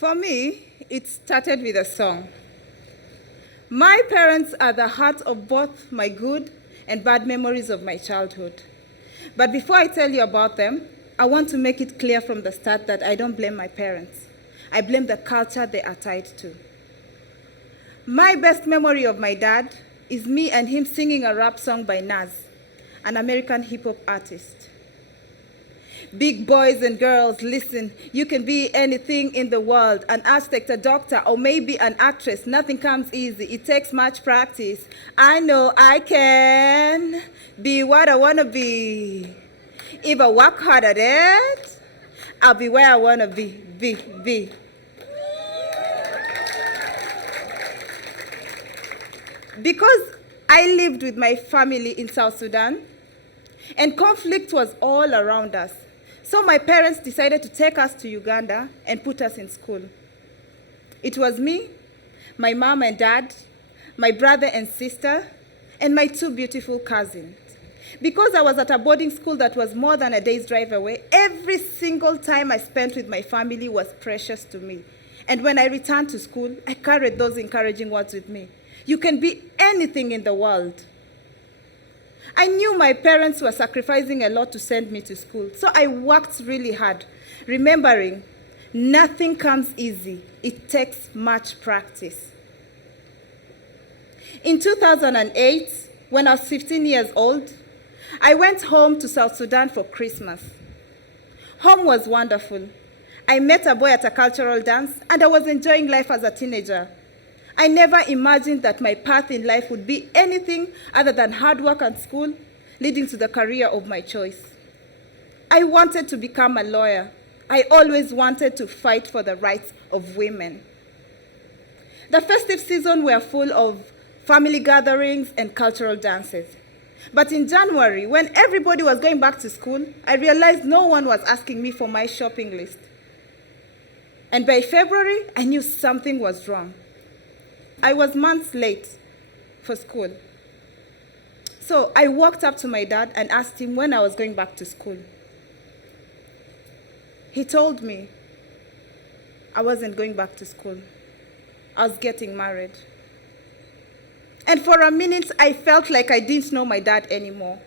For me, it started with a song. My parents are the heart of both my good and bad memories of my childhood. But before I tell you about them, I want to make it clear from the start that I don't blame my parents. I blame the culture they are tied to. My best memory of my dad is me and him singing a rap song by Nas, an American hip-hop artist. Big boys and girls, listen, you can be anything in the world, an architect, a doctor, or maybe an actress. Nothing comes easy. It takes much practice. I know I can be what I want to be. If I work hard at it, I'll be where I want to be. Because I lived with my family in South Sudan, and conflict was all around us. So my parents decided to take us to Uganda and put us in school. It was me, my mom and dad, my brother and sister, and my two beautiful cousins. Because I was at a boarding school that was more than a day's drive away, every single time I spent with my family was precious to me. And when I returned to school, I carried those encouraging words with me. You can be anything in the world. I knew my parents were sacrificing a lot to send me to school, so I worked really hard, remembering nothing comes easy. It takes much practice. In 2008, when I was 15 years old, I went home to South Sudan for Christmas. Home was wonderful. I met a boy at a cultural dance, and I was enjoying life as a teenager. I never imagined that my path in life would be anything other than hard work and school, leading to the career of my choice. I wanted to become a lawyer. I always wanted to fight for the rights of women. The festive season were full of family gatherings and cultural dances. But in January, when everybody was going back to school, I realized no one was asking me for my shopping list. And by February, I knew something was wrong. I was months late for school. So I walked up to my dad and asked him when I was going back to school. He told me I wasn't going back to school. I was getting married. And for a minute, I felt like I didn't know my dad anymore.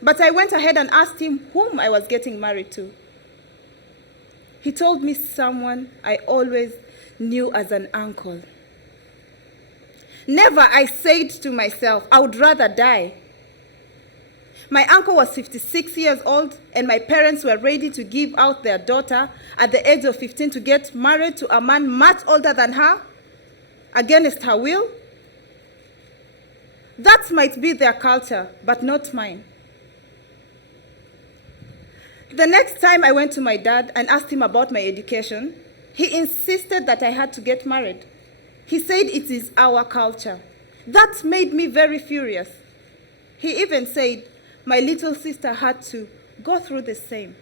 But I went ahead and asked him whom I was getting married to. He told me someone I always knew as an uncle. Never, I said to myself, I would rather die. My uncle was 56 years old, and my parents were ready to give out their daughter at the age of 15 to get married to a man much older than her, against her will. That might be their culture, but not mine. The next time I went to my dad and asked him about my education, he insisted that I had to get married. He said it is our culture. That made me very furious. He even said my little sister had to go through the same.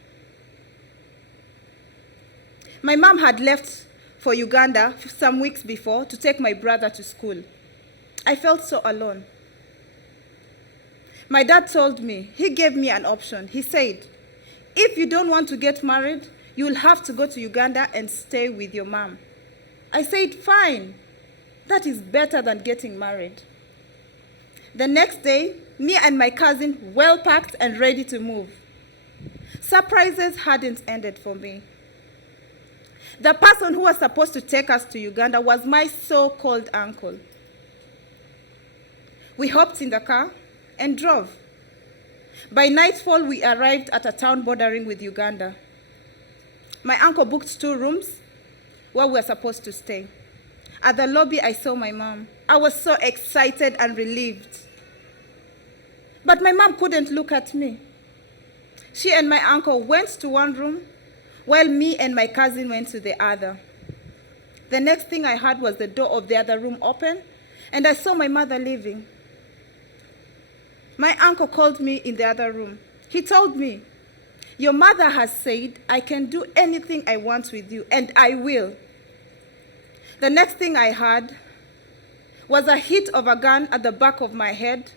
My mom had left for Uganda some weeks before to take my brother to school. I felt so alone. My dad told me, he gave me an option. He said, if you don't want to get married, you'll have to go to Uganda and stay with your mom. I said, fine. That is better than getting married. The next day, me and my cousin well packed and ready to move. Surprises hadn't ended for me. The person who was supposed to take us to Uganda was my so-called uncle. We hopped in the car and drove. By nightfall, we arrived at a town bordering with Uganda. My uncle booked 2 rooms where we were supposed to stay. At the lobby, I saw my mom. I was so excited and relieved. But my mom couldn't look at me. She and my uncle went to one room, while me and my cousin went to the other. The next thing I heard was the door of the other room open, and I saw my mother leaving. My uncle called me in the other room. He told me, your mother has said I can do anything I want with you, and I will. The next thing I heard was a hit of a gun at the back of my head.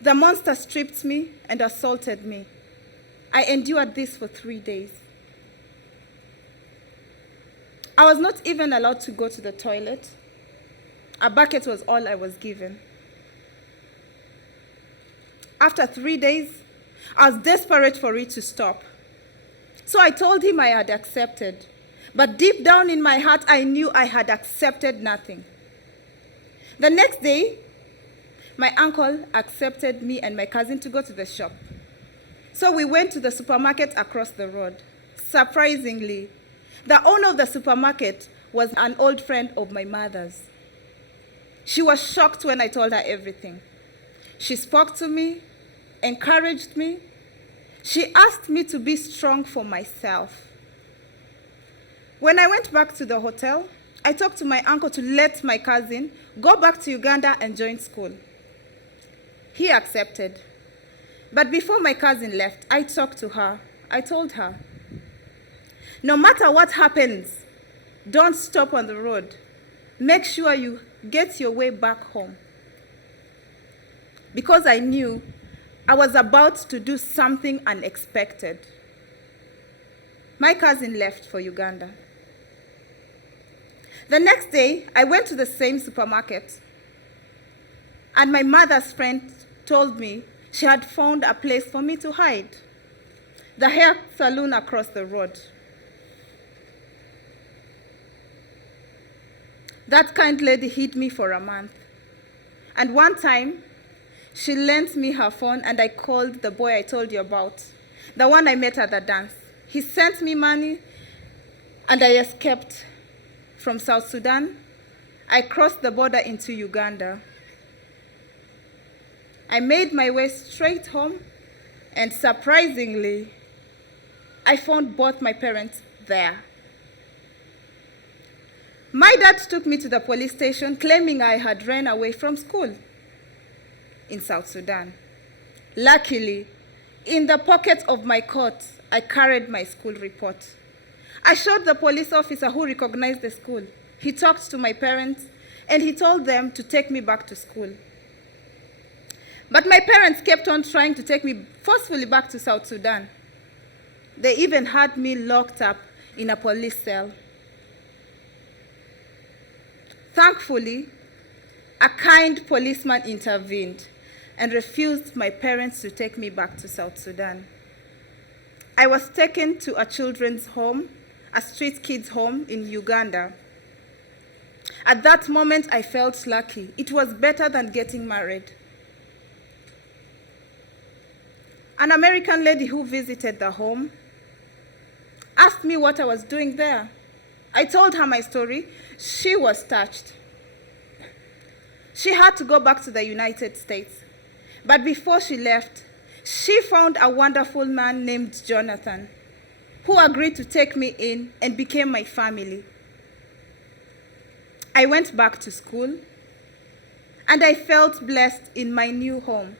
The monster stripped me and assaulted me. I endured this for 3 days. I was not even allowed to go to the toilet. A bucket was all I was given. After 3 days, I was desperate for it to stop. So I told him I had accepted. But deep down in my heart, I knew I had accepted nothing. The next day, my uncle accepted me and my cousin to go to the shop. So we went to the supermarket across the road. Surprisingly, the owner of the supermarket was an old friend of my mother's. She was shocked when I told her everything. She spoke to me, encouraged me. She asked me to be strong for myself. When I went back to the hotel, I talked to my uncle to let my cousin go back to Uganda and join school. He accepted. But before my cousin left, I talked to her. I told her, no matter what happens, don't stop on the road. Make sure you get your way back home. Because I knew I was about to do something unexpected. My cousin left for Uganda. The next day, I went to the same supermarket, and my mother's friend told me she had found a place for me to hide, the hair salon across the road. That kind lady hid me for a month. And one time, she lent me her phone and I called the boy I told you about, the one I met at the dance. He sent me money and I escaped from South Sudan. I crossed the border into Uganda. I made my way straight home and surprisingly, I found both my parents there. My dad took me to the police station claiming I had run away from school in South Sudan. Luckily, in the pocket of my coat, I carried my school report. I showed the police officer who recognized the school. He talked to my parents and he told them to take me back to school. But my parents kept on trying to take me forcefully back to South Sudan. They even had me locked up in a police cell. Thankfully, a kind policeman intervened and refused my parents to take me back to South Sudan. I was taken to a children's home, a street kids' home in Uganda. At that moment, I felt lucky. It was better than getting married. An American lady who visited the home asked me what I was doing there. I told her my story. She was touched. She had to go back to the United States. But before she left, she found a wonderful man named Jonathan, who agreed to take me in and became my family. I went back to school, and I felt blessed in my new home.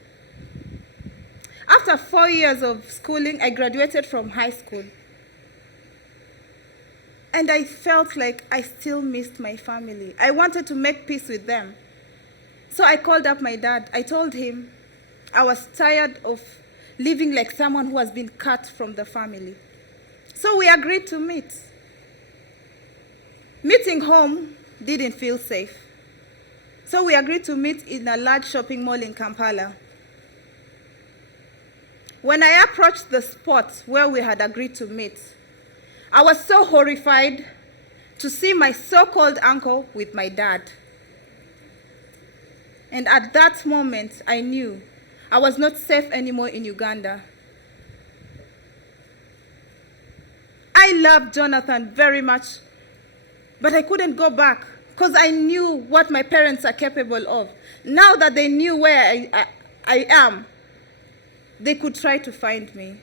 After 4 years of schooling, I graduated from high school. And I felt like I still missed my family. I wanted to make peace with them. So I called up my dad. I told him I was tired of living like someone who has been cut from the family. So we agreed to meet. Meeting home didn't feel safe. So we agreed to meet in a large shopping mall in Kampala. When I approached the spot where we had agreed to meet, I was so horrified to see my so-called uncle with my dad. And at that moment, I knew I was not safe anymore in Uganda. I loved Jonathan very much, but I couldn't go back because I knew what my parents are capable of. Now that they knew where I am, they could try to find me.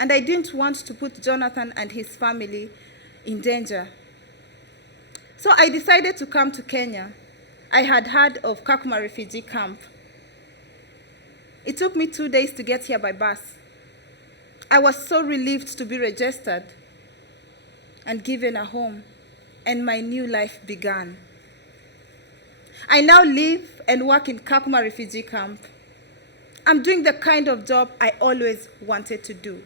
And I didn't want to put Jonathan and his family in danger. So I decided to come to Kenya. I had heard of Kakuma refugee camp. It took me 2 days to get here by bus. I was so relieved to be registered and given a home, and my new life began. I now live and work in Kakuma refugee camp. I'm doing the kind of job I always wanted to do.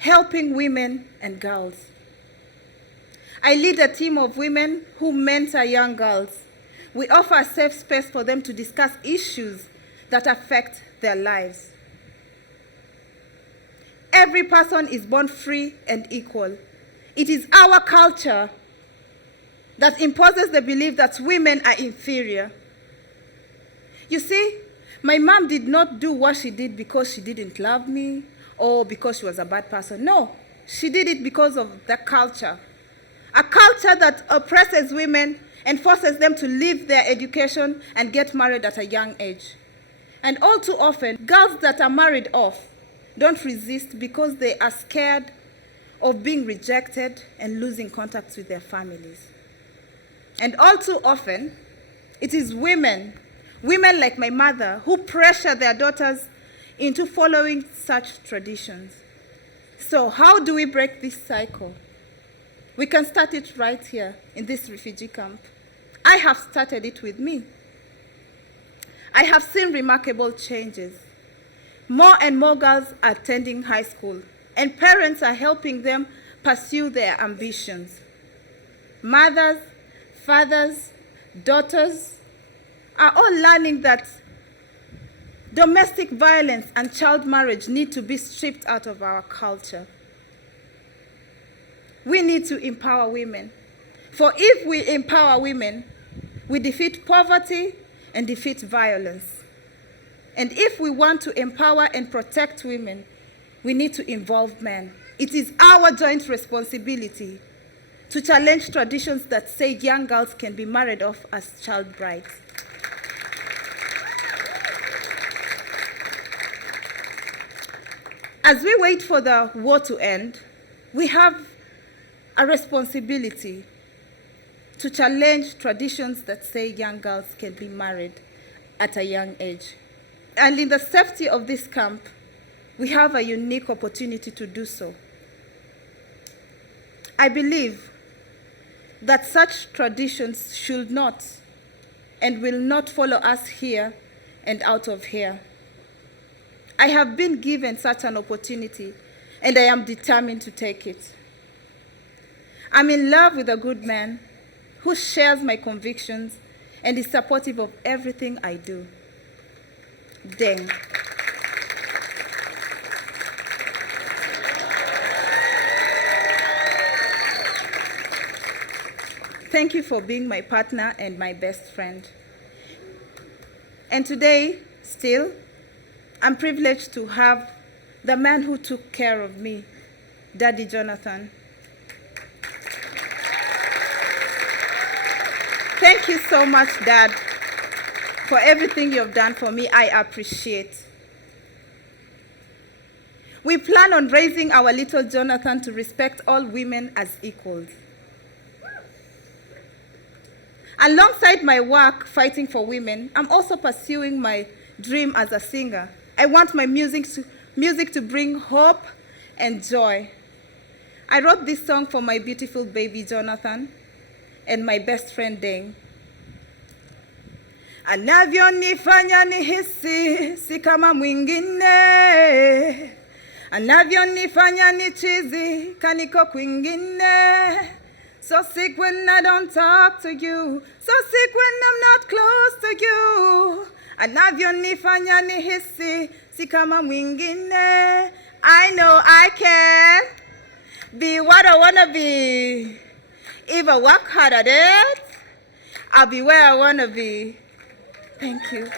helping women and girls. I lead a team of women who mentor young girls. We offer a safe space for them to discuss issues that affect their lives. Every person is born free and equal. It is our culture that imposes the belief that women are inferior. You see, my mom did not do what she did because she didn't love me or because she was a bad person. No, she did it because of the culture. A culture that oppresses women and forces them to leave their education and get married at a young age. And all too often, girls that are married off don't resist because they are scared of being rejected and losing contact with their families. And all too often, it is women like my mother, who pressure their daughters into following such traditions. So how do we break this cycle? We can start it right here in this refugee camp. I have started it with me. I have seen remarkable changes. More and more girls are attending high school, and parents are helping them pursue their ambitions. Mothers, fathers, daughters are all learning that domestic violence and child marriage need to be stripped out of our culture. We need to empower women. For if we empower women, we defeat poverty and defeat violence. And if we want to empower and protect women, we need to involve men. It is our joint responsibility to challenge traditions that say young girls can be married off as child brides. As we wait for the war to end, we have a responsibility to challenge traditions that say young girls can be married at a young age. And in the safety of this camp, we have a unique opportunity to do so. I believe that such traditions should not and will not follow us here and out of here. I have been given such an opportunity, and I am determined to take it. I'm in love with a good man who shares my convictions and is supportive of everything I do. Deng. Thank you for being my partner and my best friend. And today, still, I'm privileged to have the man who took care of me, Daddy Jonathan. Thank you so much, Dad, for everything you've done for me. I appreciate. We plan on raising our little Jonathan to respect all women as equals. Alongside my work fighting for women, I'm also pursuing my dream as a singer. I want my music to bring hope and joy. I wrote this song for my beautiful baby Jonathan and my best friend Deng. Anavyonifanya nihisi si kama mwingine, anavyonifanya nichizi kaniko kwingine. So sick when I don't talk to you, so sick when I'm not close to you. Anavyonifanya nihisi si kama mwingine. I know I can be what I want to be. If I work hard at it, I'll be where I want to be. Thank you.